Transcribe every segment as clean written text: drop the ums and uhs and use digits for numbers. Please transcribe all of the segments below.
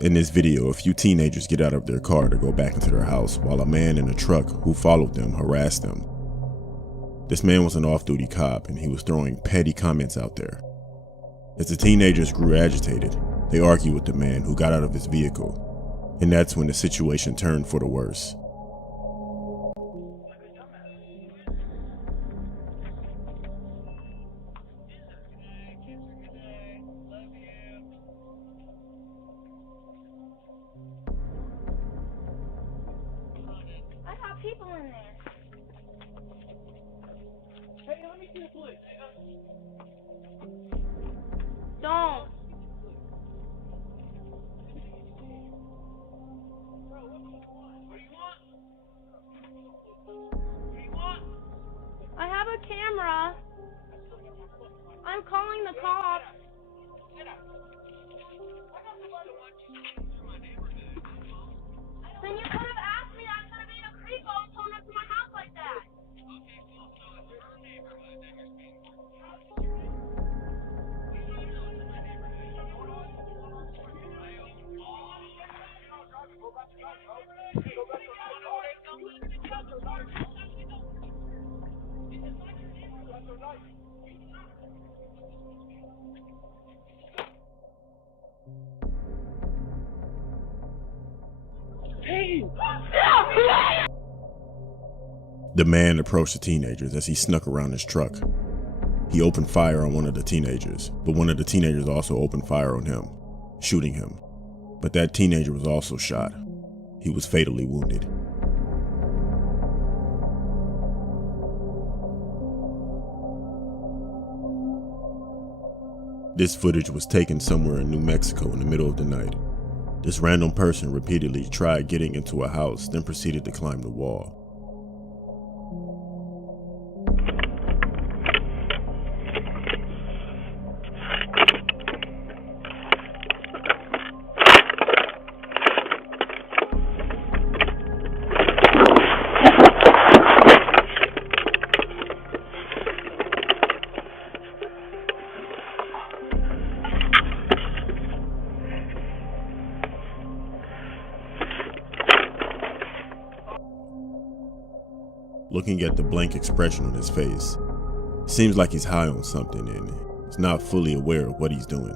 In this video, a few teenagers get out of their car to go back into their house while a man in a truck who followed them harassed them. This man was an off-duty cop and he was throwing petty comments out there. As the teenagers grew agitated, they argued with the man who got out of his vehicle, and that's when the situation turned for the worse. I got people in there. Hey, let me see the police. Don't. Bro, what do you want? What do you want? I have a camera. I'm calling the cops. Then you could have asked me that instead of being a creepo and pulling up to my house like that. Okay, cool. So it's your neighborhood that you're speaking for. The man approached the teenagers as he snuck around his truck. He opened fire on one of the teenagers, but one of the teenagers also opened fire on him, shooting him. But that teenager was also shot. He was fatally wounded. This footage was taken somewhere in New Mexico in the middle of the night. This random person repeatedly tried getting into a house, then proceeded to climb the wall. Looking at the blank expression on his face, it seems like he's high on something and is not fully aware of what he's doing.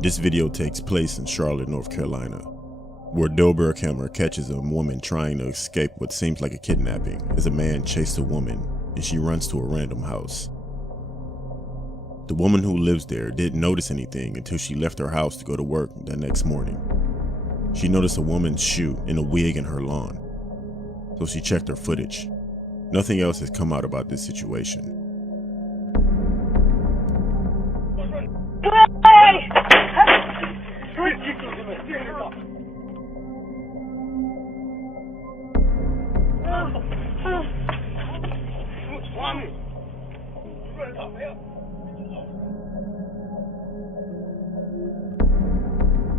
This video takes place in Charlotte, North Carolina, where a doorbell camera catches a woman trying to escape what seems like a kidnapping as a man chases a woman and she runs to a random house. The woman who lives there didn't notice anything until she left her house to go to work the next morning. She noticed a woman's shoe and a wig in her lawn, so she checked her footage. Nothing else has come out about this situation.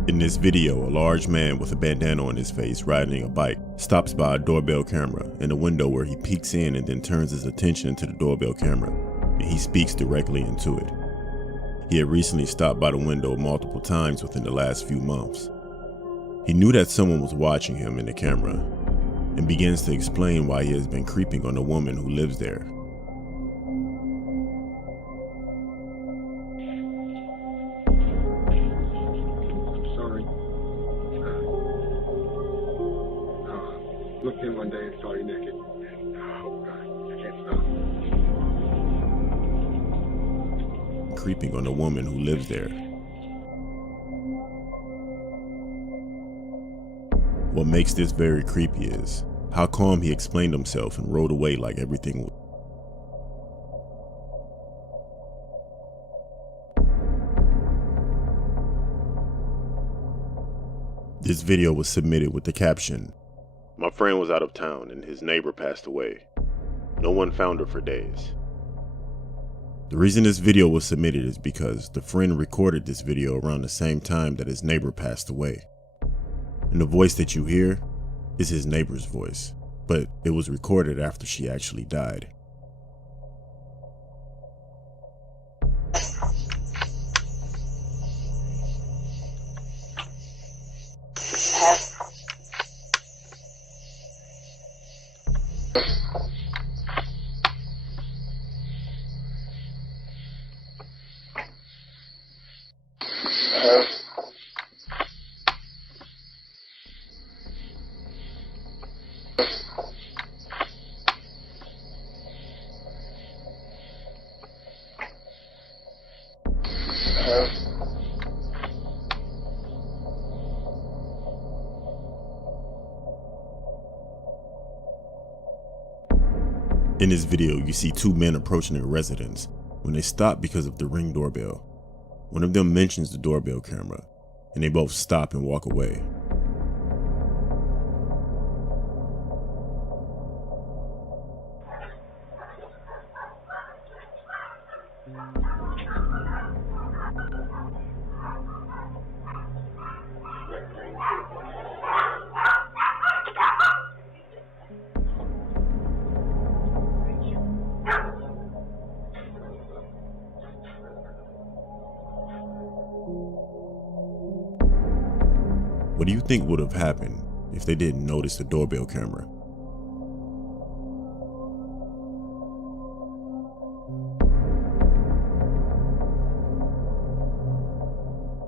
In this video, a large man with a bandana on his face riding a bike stops by a doorbell camera in a window where he peeks in and then turns his attention to the doorbell camera, and he speaks directly into it. He had recently stopped by the window multiple times within the last few months. He knew that someone was watching him in the camera and begins to explain why he has been creeping on the woman who lives there. Looked in one day and saw you naked. Oh God, I can't stop. Creeping on the woman who lives there. What makes this very creepy is how calm he explained himself and rode away like everything was. This video was submitted with the caption, "My friend was out of town and his neighbor passed away. No one found her for days." The reason this video was submitted is because the friend recorded this video around the same time that his neighbor passed away. And the voice that you hear is his neighbor's voice, but it was recorded after she actually died. In this video, you see two men approaching their residence when they stop because of the Ring doorbell. One of them mentions the doorbell camera, and they both stop and walk away. What do you think would have happened if they didn't notice the doorbell camera?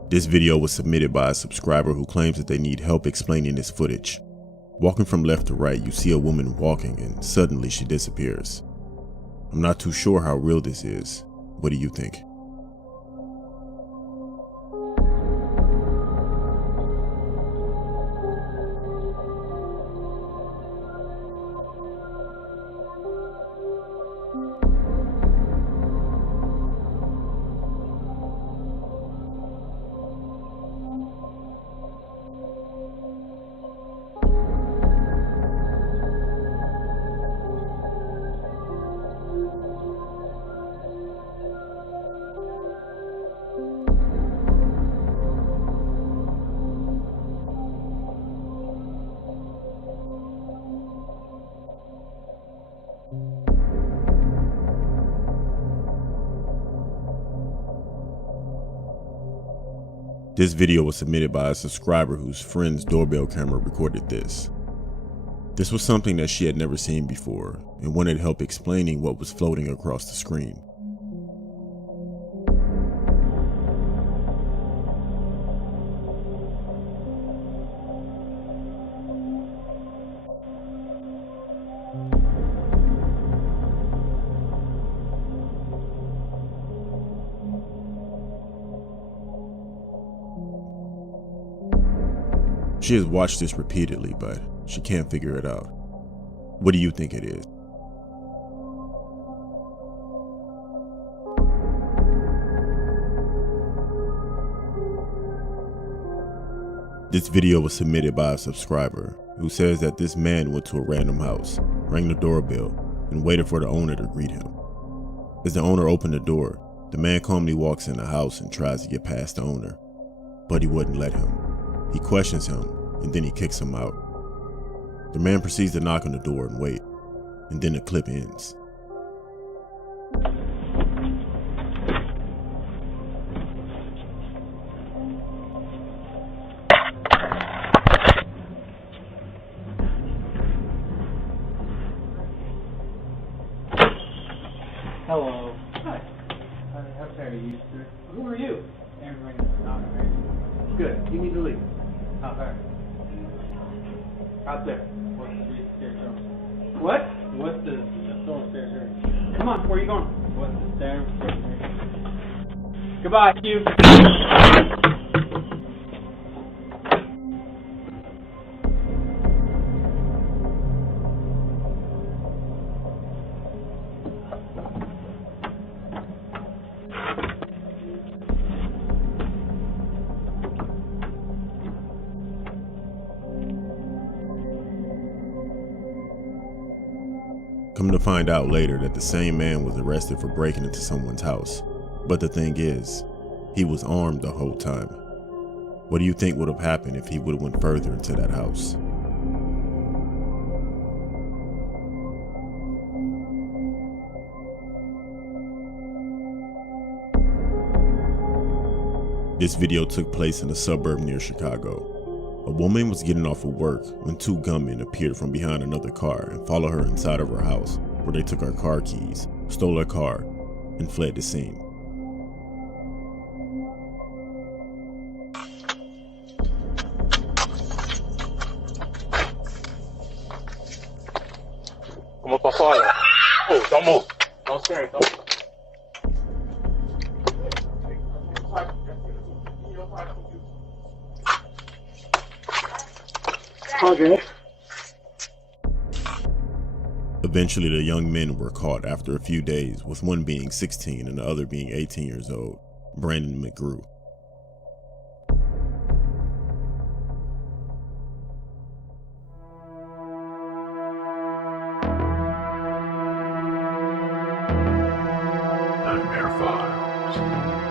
This video was submitted by a subscriber who claims that they need help explaining this footage. Walking from left to right, you see a woman walking and suddenly she disappears. I'm not too sure how real this is. What do you think? This video was submitted by a subscriber whose friend's doorbell camera recorded this. This was something that she had never seen before and wanted help explaining what was floating across the screen. She has watched this repeatedly, but she can't figure it out. What do you think it is? This video was submitted by a subscriber who says that this man went to a random house, rang the doorbell, and waited for the owner to greet him. As the owner opened the door, the man calmly walks in the house and tries to get past the owner, but he wouldn't let him. He questions him, and then he kicks him out. The man proceeds to knock on the door and wait, and then the clip ends. Hello. Hi. How are you, sir? Who are you? Good. You need to leave. How far? Out there. What's the stairs from? What? What's the stairs here? Come on, where are you going? What's the stairs here? Goodbye, you. Come to find out later that the same man was arrested for breaking into someone's house. But the thing is, he was armed the whole time. What do you think would have happened if he would have went further into that house? This video took place in a suburb near Chicago. A woman was getting off of work when two gunmen appeared from behind another car and followed her inside of her house, where they took her car keys, stole her car, and fled the scene. Como pra fora. Oh, don't move. Don't stare. Don't. Okay. A Eventually, the young men were caught after a few days, with one being 16 and the other being 18 years old, Brandon McGrew. Nightmare Files.